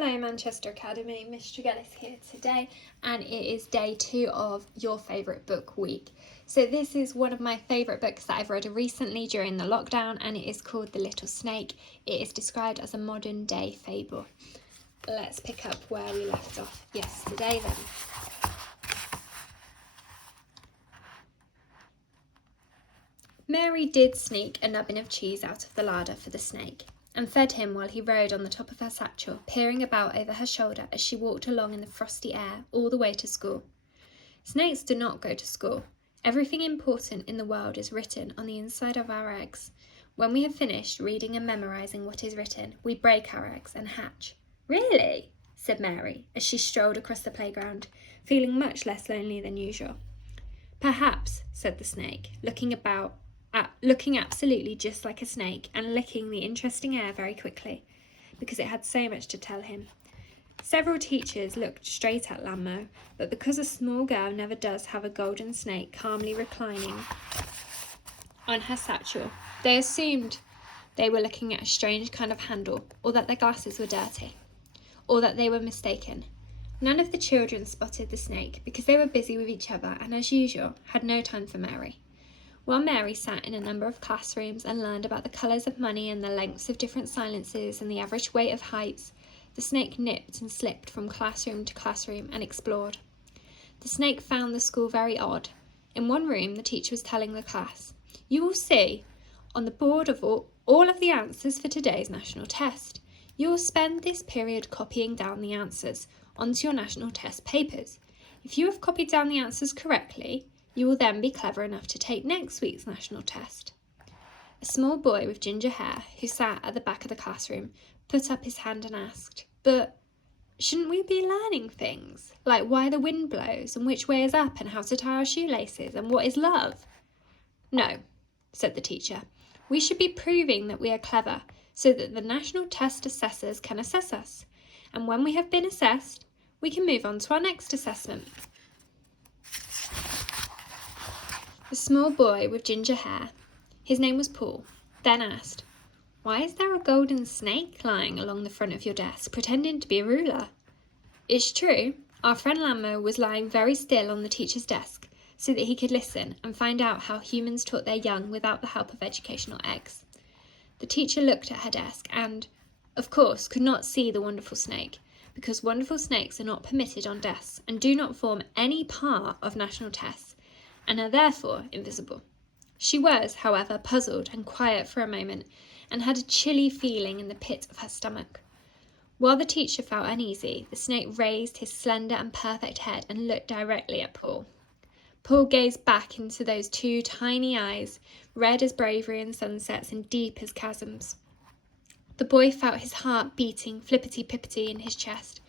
Hello Manchester Academy, Miss Tregelles here today, and it is day 2 of your favourite book week. So this is one of my favourite books that I've read recently during the lockdown, and it is called The Little Snake. It is described as a modern day fable. Let's pick up where we left off yesterday then. Mary did sneak a nubbin of cheese out of the larder for the snake, and fed him while he rode on the top of her satchel, peering about over her shoulder as she walked along in the frosty air all the way to school. Snakes do not go to school. Everything important in the world is written on the inside of our eggs. When we have finished reading and memorising what is written, we break our eggs and hatch. Really? Said Mary, as she strolled across the playground, feeling much less lonely than usual. Perhaps, said the snake, looking absolutely just like a snake and licking the interesting air very quickly, because it had so much to tell him. Several teachers looked straight at Lammo, but because a small girl never does have a golden snake calmly reclining on her satchel, they assumed they were looking at a strange kind of handle, or that their glasses were dirty, or that they were mistaken. None of the children spotted the snake because they were busy with each other and, as usual, had no time for Mary. While Mary sat in a number of classrooms and learned about the colours of money and the lengths of different silences and the average weight of heights, the snake nipped and slipped from classroom to classroom and explored. The snake found the school very odd. In one room, the teacher was telling the class, "You will see on the board of all of the answers for today's national test. You will spend this period copying down the answers onto your national test papers. If you have copied down the answers correctly, you will then be clever enough to take next week's national test." A small boy with ginger hair, who sat at the back of the classroom, put up his hand and asked, "But shouldn't we be learning things, like why the wind blows and which way is up and how to tie our shoelaces and what is love?" "No," said the teacher. "We should be proving that we are clever so that the national test assessors can assess us. And when we have been assessed, we can move on to our next assessment." The small boy with ginger hair, his name was Paul, then asked, "Why is there a golden snake lying along the front of your desk, pretending to be a ruler?" "It's true. Our friend Lammo was lying very still on the teacher's desk so that he could listen and find out how humans taught their young without the help of educational eggs." The teacher looked at her desk and, of course, could not see the wonderful snake, because wonderful snakes are not permitted on desks and do not form any part of national tests, and are therefore invisible. She was, however, puzzled and quiet for a moment, and had a chilly feeling in the pit of her stomach. While the teacher felt uneasy, the snake raised his slender and perfect head and looked directly at Paul. Paul gazed back into those two tiny eyes, red as bravery and sunsets and deep as chasms. The boy felt his heart beating flippity-pippity in his chest,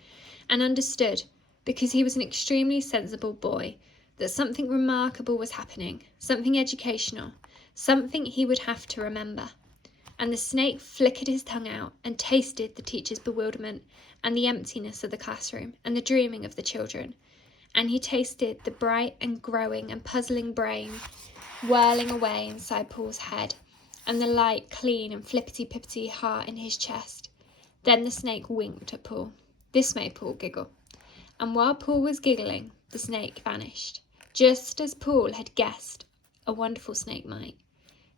and understood, because he was an extremely sensible boy, that something remarkable was happening, something educational, something he would have to remember. And the snake flickered his tongue out and tasted the teacher's bewilderment and the emptiness of the classroom and the dreaming of the children. And he tasted the bright and growing and puzzling brain whirling away inside Paul's head, and the light, clean and flippity-pippity heart in his chest. Then the snake winked at Paul. This made Paul giggle. And while Paul was giggling, the snake vanished, just as Paul had guessed a wonderful snake might.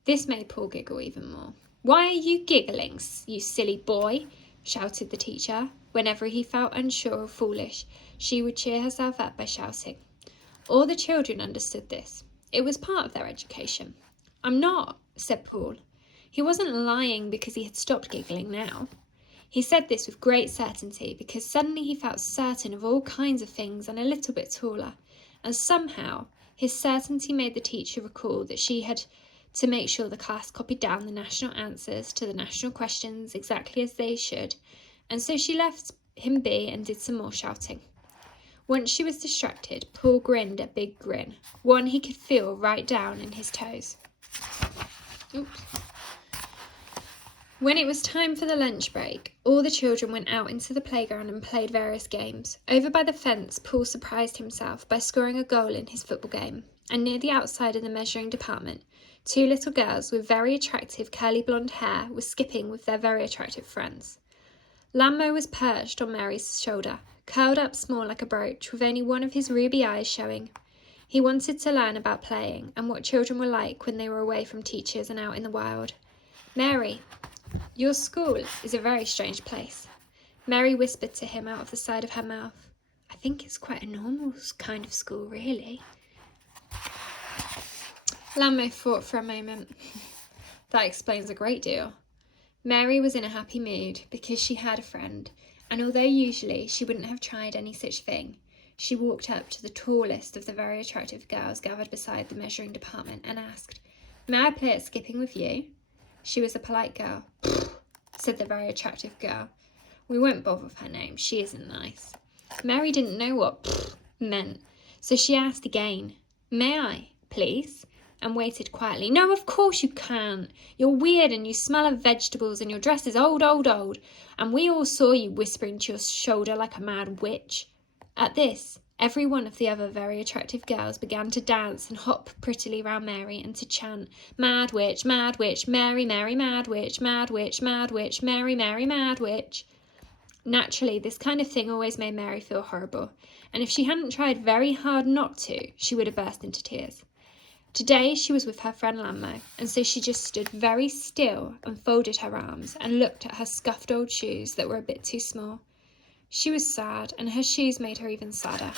This made Paul giggle even more. "Why are you giggling, you silly boy?" shouted the teacher. Whenever he felt unsure or foolish, she would cheer herself up by shouting. All the children understood this. It was part of their education. "I'm not," said Paul. He wasn't lying because he had stopped giggling now. He said this with great certainty because suddenly he felt certain of all kinds of things and a little bit taller, and somehow his certainty made the teacher recall that she had to make sure the class copied down the national answers to the national questions exactly as they should, and so she left him be and did some more shouting. Once she was distracted, Paul grinned a big grin, one he could feel right down in his toes. Oops. When it was time for the lunch break, all the children went out into the playground and played various games. Over by the fence, Paul surprised himself by scoring a goal in his football game, and near the outside of the measuring department, two little girls with very attractive curly blonde hair were skipping with their very attractive friends. Lammo was perched on Mary's shoulder, curled up small like a brooch, with only one of his ruby eyes showing. He wanted to learn about playing and what children were like when they were away from teachers and out in the wild. Mary, your school is a very strange place. Mary whispered to him out of the side of her mouth. I think it's quite a normal kind of school, really. Lammo thought for a moment. That explains a great deal. Mary was in a happy mood because she had a friend, and although usually she wouldn't have tried any such thing, she walked up to the tallest of the very attractive girls gathered beside the measuring department and asked, May I play at skipping with you? She was a polite girl, said the very attractive girl. We won't bother with her name, she isn't nice. Mary didn't know what meant, so she asked again, May I, please? And waited quietly. No, of course you can't. You're weird and you smell of vegetables and your dress is old. And we all saw you whispering to your shoulder like a mad witch. At this, every one of the other very attractive girls began to dance and hop prettily round Mary and to chant, Mad witch, Mary, Mary, mad witch, Mary, Mary, mad witch. Naturally, this kind of thing always made Mary feel horrible, and if she hadn't tried very hard not to, she would have burst into tears. Today she was with her friend Lammo, and so she just stood very still and folded her arms and looked at her scuffed old shoes that were a bit too small. She was sad, and her shoes made her even sadder.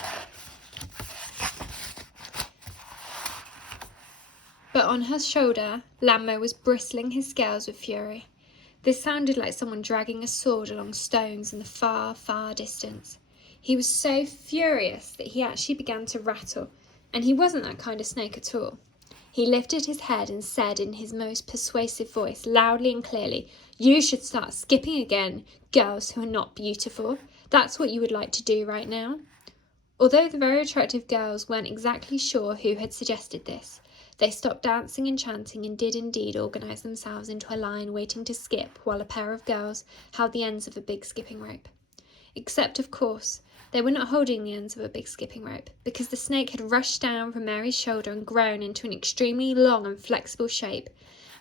But on her shoulder, Lammo was bristling his scales with fury. This sounded like someone dragging a sword along stones in the far, far distance. He was so furious that he actually began to rattle, and he wasn't that kind of snake at all. He lifted his head and said in his most persuasive voice, loudly and clearly, You should start skipping again, girls who are not beautiful. That's what you would like to do right now. Although the very attractive girls weren't exactly sure who had suggested this, they stopped dancing and chanting and did indeed organise themselves into a line waiting to skip while a pair of girls held the ends of a big skipping rope. Except, of course, they were not holding the ends of a big skipping rope, because the snake had rushed down from Mary's shoulder and grown into an extremely long and flexible shape,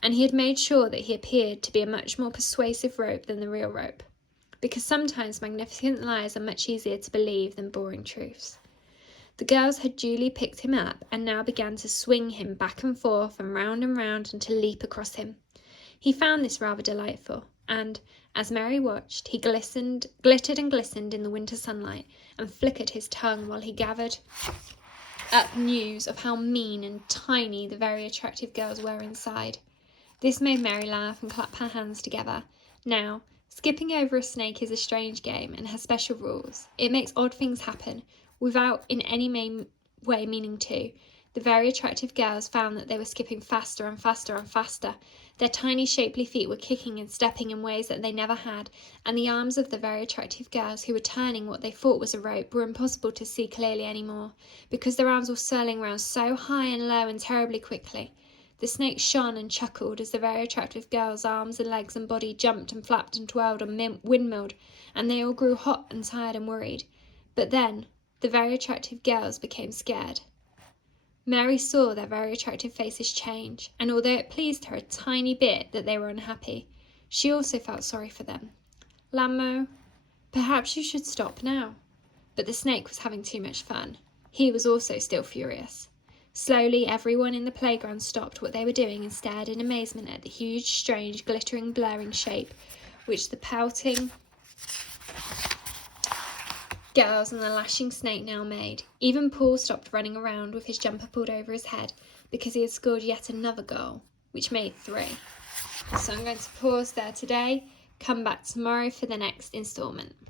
and he had made sure that he appeared to be a much more persuasive rope than the real rope, because sometimes magnificent lies are much easier to believe than boring truths. The girls had duly picked him up and now began to swing him back and forth and round and to leap across him. He found this rather delightful, and, as Mary watched, he glittered and glistened in the winter sunlight and flickered his tongue while he gathered up news of how mean and tiny the very attractive girls were inside. This made Mary laugh and clap her hands together. Now, skipping over a snake is a strange game and has special rules. It makes odd things happen, without in any way meaning to. The very attractive girls found that they were skipping faster and faster and faster. Their tiny shapely feet were kicking and stepping in ways that they never had, and the arms of the very attractive girls who were turning what they thought was a rope were impossible to see clearly anymore, because their arms were swirling round so high and low and terribly quickly. The snake shone and chuckled as the very attractive girls' arms and legs and body jumped and flapped and twirled and windmilled, and they all grew hot and tired and worried. But then, the very attractive girls became scared. Mary saw their very attractive faces change, and although it pleased her a tiny bit that they were unhappy, she also felt sorry for them. Lammo, perhaps you should stop now. But the snake was having too much fun. He was also still furious. Slowly, everyone in the playground stopped what they were doing and stared in amazement at the huge, strange, glittering, blurring shape which the pouting girls and the lashing snake now made. Even Paul stopped running around with his jumper pulled over his head because he had scored yet another goal, which made 3. So I'm going to pause there today, come back tomorrow for the next instalment.